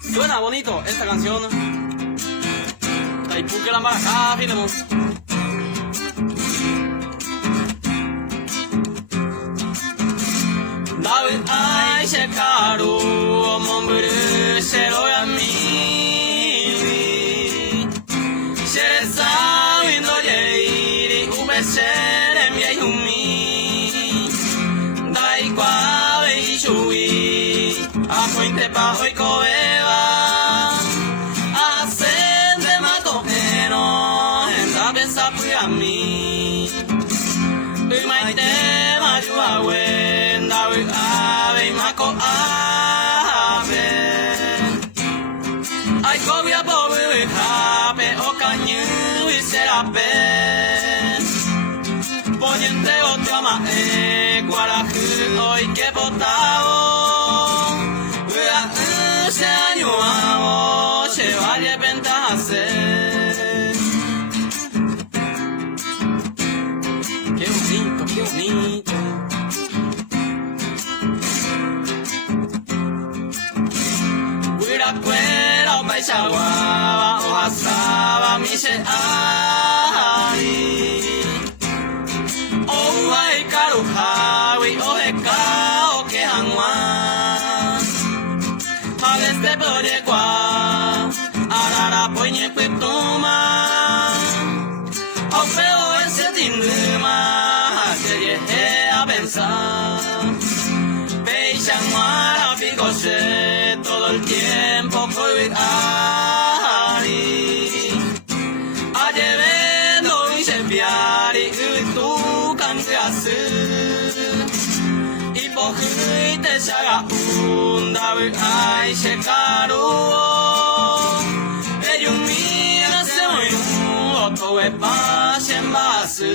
Suena bonito esta canción. Taipuque la maracá, firmo. David ay shekaru omomburu shero ya mi. Shereza windo yeiri ube shere mi humi. Dai kwa wei shui apointe pa hoy koeva. Ascende matopeno enda pensa a mí. Umaite majuawe ndawi ave mako ave. Ai kovia bobe hape okanyu iserape. Poniente otra mae guaraku hoy que botao. Ua se año amo se vale pentase. Qué bonito, qué bonito. Huira cuera o paisagua o asaba mi se ari. O ai karu hawi o eka o ke hangwa. Este pode qua arara ponye petuma o feo ese tinduma que llegue a pensar peishan mara picose todo el tiempo coibari a llevendo y sempiari y tu cambiaste Hipócrita saga unda ai shekaru Eyumi se muy oto e pa shenbasu